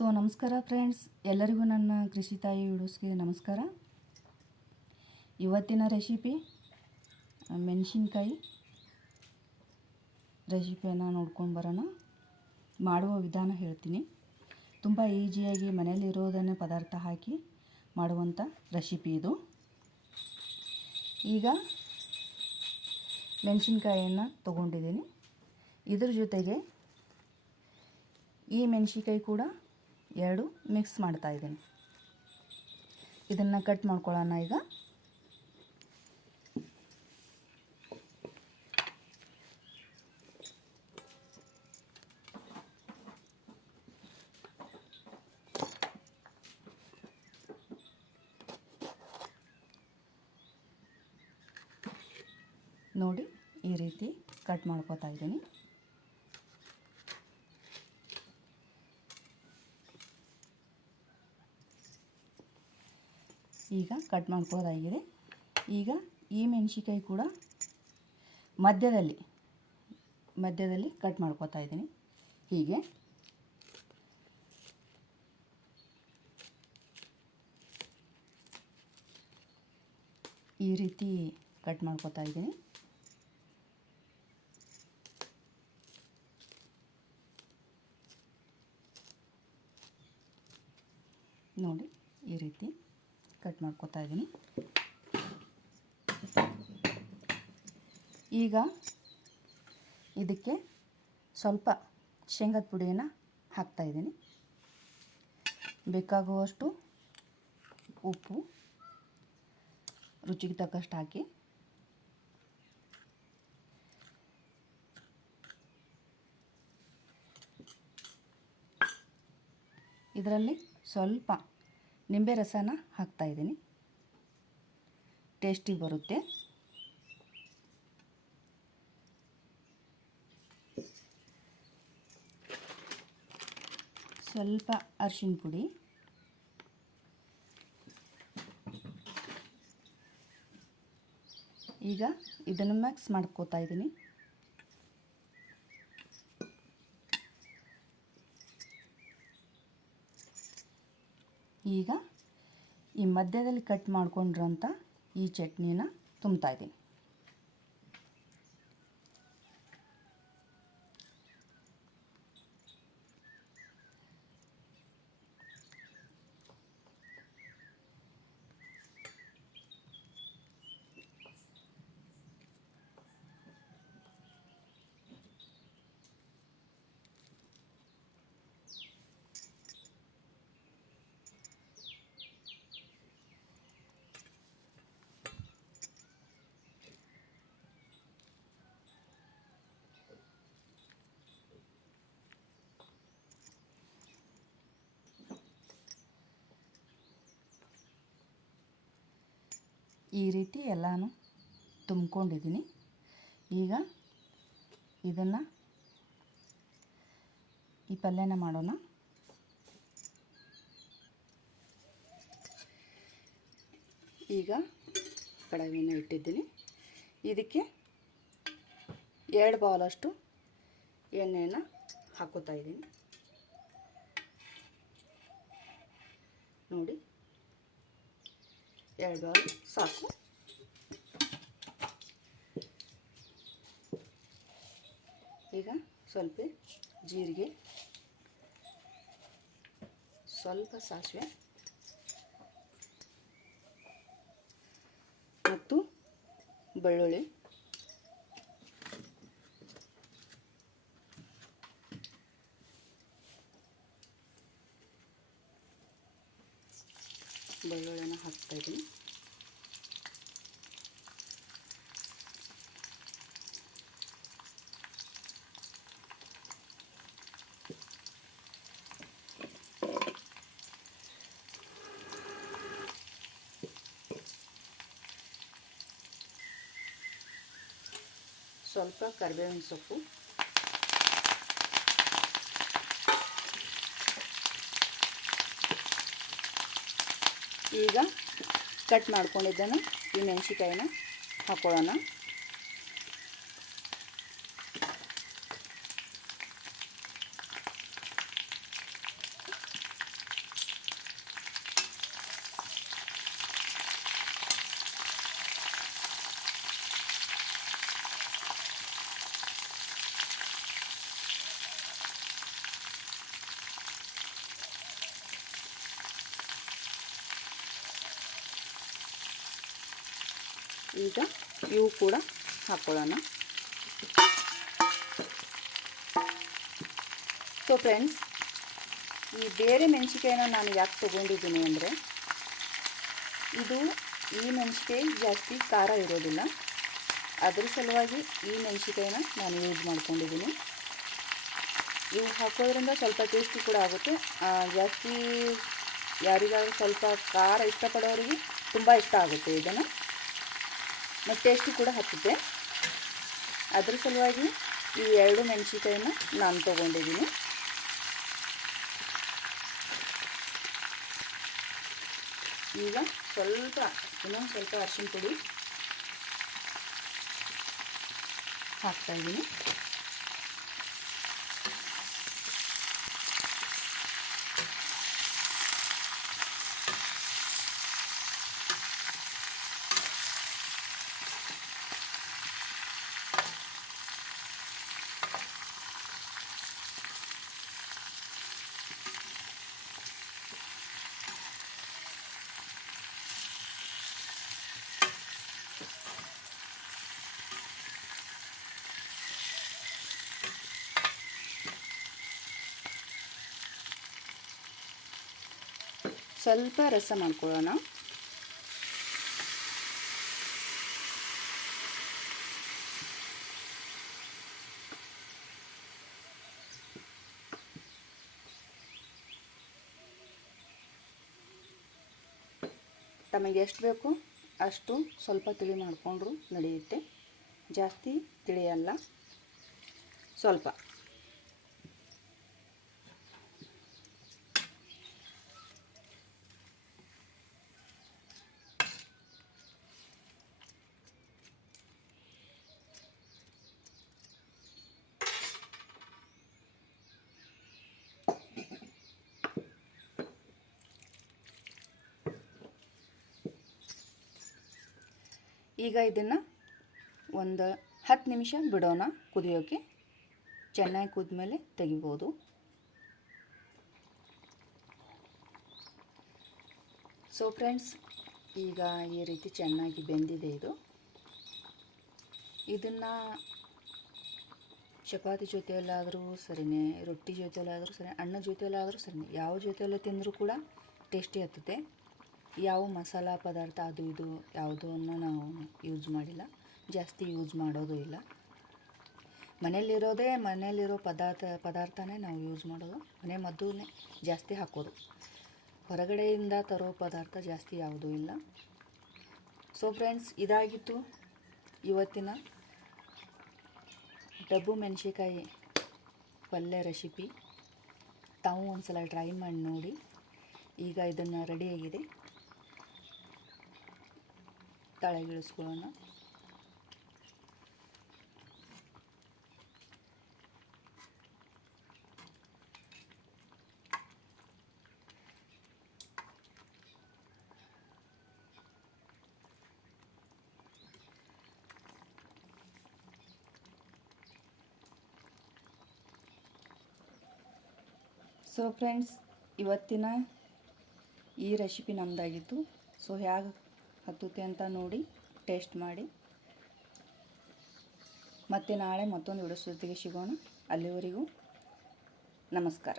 ನಮಸ್ಕಾರ ಫ್ರೆಂಡ್ಸ್, ಎಲ್ಲರಿಗೂ ನನ್ನ ಕೃಷಿ ತಾಯಿ ವಿಡಿಯೋಸ್ಗೆ ನಮಸ್ಕಾರ. ಇವತ್ತಿನ ರೆಸಿಪಿ ಮೆಣಸಿನ್ಕಾಯಿ ರೆಸಿಪಿಯನ್ನು ನೋಡ್ಕೊಂಡು ಬರೋಣ. ಮಾಡುವ ವಿಧಾನ ಹೇಳ್ತೀನಿ. ತುಂಬ ಈಸಿಯಾಗಿ ಮನೆಯಲ್ಲಿರೋದನ್ನೇ ಪದಾರ್ಥ ಹಾಕಿ ಮಾಡುವಂಥ ರೆಸಿಪಿ ಇದು. ಈಗ ಮೆಣಸಿನ್ಕಾಯಿಯನ್ನು ತೊಗೊಂಡಿದ್ದೀನಿ. ಇದ್ರ ಜೊತೆಗೆ ಈ ಮೆಣಸಿನ್ಕಾಯಿ ಕೂಡ ಎರಡು ಮಿಕ್ಸ್ ಮಾಡ್ತಾ ಇದ್ದೀನಿ. ಇದನ್ನು ಕಟ್ ಮಾಡ್ಕೊಳ್ಳೋಣ. ಈಗ ನೋಡಿ, ಈ ರೀತಿ ಕಟ್ ಮಾಡ್ಕೊತಾ ಇದ್ದೀನಿ. ಈಗ ಕಟ್ ಮಾಡ್ಕೊಳ್ಳೋದಾಗಿದೆ. ಈಗ ಈ ಮೆಣಸಿನ್ಕಾಯಿ ಕೂಡ ಮಧ್ಯದಲ್ಲಿ ಕಟ್ ಮಾಡ್ಕೊತಾ ಇದ್ದೀನಿ. ಹೀಗೆ ಈ ರೀತಿ ಕಟ್ ಮಾಡ್ಕೊತಾ ಇದ್ದೀನಿ. ನೋಡಿ, ಈ ರೀತಿ ಕಟ್ ಮಾಡ್ಕೊತಾ ಇದ್ದೀನಿ. ಈಗ ಇದಕ್ಕೆ ಸ್ವಲ್ಪ ಶೇಂಗದ ಪುಡಿಯನ್ನು ಹಾಕ್ತಾ ಇದ್ದೀನಿ. ಬೇಕಾಗುವಷ್ಟು ಉಪ್ಪು, ರುಚಿಗೆ ತಕ್ಕಷ್ಟು ಹಾಕಿ ಇದರಲ್ಲಿ ಸ್ವಲ್ಪ ನಿಂಬೆ ರಸನ ಹಾಕ್ತಾ ಇದ್ದೀನಿ. ಟೇಸ್ಟಿ ಬರುತ್ತೆ. ಸ್ವಲ್ಪ ಅರಿಶಿನ ಪುಡಿ, ಈಗ ಇದನ್ನು ಮಿಕ್ಸ್ ಮಾಡ್ಕೋತಾ ಇದ್ದೀನಿ. ಈಗ ಈ ಮಧ್ಯದಲ್ಲಿ ಕಟ್ ಮಾಡ್ಕೊಂಡಿರೋಂಥ ಈ ಚಟ್ನಿನ ತುಂಬ್ತಾ ಇದ್ದೀನಿ. ಈ ರೀತಿ ಎಲ್ಲನೂ ತುಂಬ್ಕೊಂಡಿದ್ದೀನಿ. ಈಗ ಇದನ್ನು ಈ ಪಲ್ಯನ ಮಾಡೋಣ. ಈಗ ಕಡಾಯಿಯನ್ನು ಇಟ್ಟಿದ್ದೀನಿ. ಇದಕ್ಕೆ 2 ಬೌಲಷ್ಟು ಎಣ್ಣೆಯನ್ನು ಹಾಕೋತಾ ಇದ್ದೀನಿ. ನೋಡಿ, 2 ಬೌಲ್ ಸಾಕು. ಈಗ ಸ್ವಲ್ಪ ಜೀರಿಗೆ, ಸ್ವಲ್ಪ ಸಾಸಿವೆ ಮತ್ತು ಬೆಳ್ಳುಳ್ಳಿ, ಬೆಳ್ಳುಳ್ಳಿನ ಹಾಕ್ತಾ ಇದ್ದೀನಿ. ಸ್ವಲ್ಪ ಕರಿಬೇವಿನ ಸೊಪ್ಪು, ಈಗ ಕಟ್ ಮಾಡ್ಕೊಂಡಿದ್ದನ್ನು ಈ ಮೆಣಸಿನ್ಕಾಯಿನ ಹಾಕೊಳ್ಳೋಣ. ಈಗ ಇವು ಕೂಡ ಹಾಕ್ಕೊಳ್ಳೋಣ. ಸೊ ಫ್ರೆಂಡ್ಸ್, ಈ ಬೇರೆ ಮೆಣಸಿಕಾಯಿನ ನಾನು ಯಾಕೆ ತೊಗೊಂಡಿದ್ದೀನಿ ಅಂದರೆ, ಈ ಮೆಣಸಿಕಾಯಿ ಜಾಸ್ತಿ ಖಾರ ಇರೋದಿಲ್ಲ, ಅದ್ರ ಸಲುವಾಗಿ ಈ ಮೆಣಸಿಕಾಯಿನ ನಾನು ಯೂಸ್ ಮಾಡ್ಕೊಂಡಿದ್ದೀನಿ. ಇವು ಹಾಕೋದ್ರಿಂದ ಸ್ವಲ್ಪ ಟೇಸ್ಟಿ ಕೂಡ ಆಗುತ್ತೆ. ಜಾಸ್ತಿ ಯಾರಿಗಾದ್ರೂ ಸ್ವಲ್ಪ ಖಾರ ಇಷ್ಟಪಡೋರಿಗೆ ತುಂಬ ಇಷ್ಟ ಆಗುತ್ತೆ ಇದನ್ನು, ಮತ್ತು ಟೇಸ್ಟಿ ಕೂಡ ಹತ್ತುತ್ತೆ. ಅದ್ರ ಸಲುವಾಗಿ ಈ 2 ಮೆಣಸಿಕಾಯಿನ ನಾನು ತೊಗೊಂಡಿದ್ದೀನಿ. ಈಗ ಇನ್ನೊಂದು ಸ್ವಲ್ಪ ಅರಿಶಿನ ಪುಡಿ ಹಾಕ್ತಾಯಿದ್ದೀನಿ. ಸ್ವಲ್ಪ ರಸ ಮಾಡ್ಕೊಳ್ಳೋಣ. ತಮಗೆ ಎಷ್ಟು ಬೇಕು ಅಷ್ಟು ಸ್ವಲ್ಪ ತಿಳಿ ಮಾಡಿಕೊಂಡ್ರೂ ನಡೆಯುತ್ತೆ. ಜಾಸ್ತಿ ತಿಳಿಯಲ್ಲ, ಸ್ವಲ್ಪ. ಈಗ ಇದನ್ನು ಒಂದು 10 ನಿಮಿಷ ಬಿಡೋಣ ಕುದಿಯೋಕ್ಕೆ. ಚೆನ್ನಾಗಿ ಕುದ್ಮೇಲೆ ತೆಗಿಬೋದು. ಸೊ ಫ್ರೆಂಡ್ಸ್, ಈಗ ಈ ರೀತಿ ಚೆನ್ನಾಗಿ ಬೆಂದಿದೆ ಇದು. ಇದನ್ನು ಚಪಾತಿ ಜೊತೆಯಲ್ಲಾದರೂ ಸರಿಯೇ, ರೊಟ್ಟಿ ಜೊತೆಯಲ್ಲಾದರೂ ಸರಿ, ಅನ್ನ ಜೊತೆಯಲ್ಲಾದರೂ ಸರಿ, ಯಾವ ಜೊತೆಯಲ್ಲೂ ತಿಂದರೂ ಕೂಡ ಟೇಸ್ಟಿ ಹತ್ತುತ್ತೆ. ಯಾವ ಮಸಾಲ ಪದಾರ್ಥ ಅದು ಇದು ಯಾವುದನ್ನು ನಾವು ಯೂಸ್ ಮಾಡಿಲ್ಲ, ಜಾಸ್ತಿ ಯೂಸ್ ಮಾಡೋದು ಇಲ್ಲ. ಮನೆಯಲ್ಲಿರೋ ಪದಾರ್ಥನೇ ನಾವು ಯೂಸ್ ಮಾಡೋದು. ಮನೆ ಮದ್ದನ್ನೇ ಜಾಸ್ತಿ ಹಾಕೋದು. ಹೊರಗಡೆಯಿಂದ ತರೋ ಪದಾರ್ಥ ಜಾಸ್ತಿ ಯಾವುದೂ ಇಲ್ಲ. ಸೊ ಫ್ರೆಂಡ್ಸ್, ಇದಾಗಿತ್ತು ಇವತ್ತಿನ ಡಬ್ಬು ಮೆಣಸಿಕಾಯಿ ಪಲ್ಯ ರೆಸಿಪಿ. ತಾವು ಒಂದು ಸಲ ಟ್ರೈ ಮಾಡಿ ನೋಡಿ. ಈಗ ಇದನ್ನು ರೆಡಿಯಾಗಿದೆ, ತಳಗಿಳಿಸ್ಕೊಳ್ಳೋಣ. ಸೊ ಫ್ರೆಂಡ್ಸ್, ಇವತ್ತಿನ ಈ ರೆಸಿಪಿ ನಮ್ಮದಾಗಿತ್ತು. ಸೊ ಹೇಗೆ ಹತ್ತುತ್ತೆ ಅಂತ ನೋಡಿ ಟೇಸ್ಟ್ ಮಾಡಿ. ಮತ್ತೆ ನಾಳೆ ಮತ್ತೊಂದು ವಿಡಿಯೋ ಜೊತೆಗೆ ಸಿಗೋಣ. ಅಲ್ಲಿವರೆಗೂ ನಮಸ್ಕಾರ.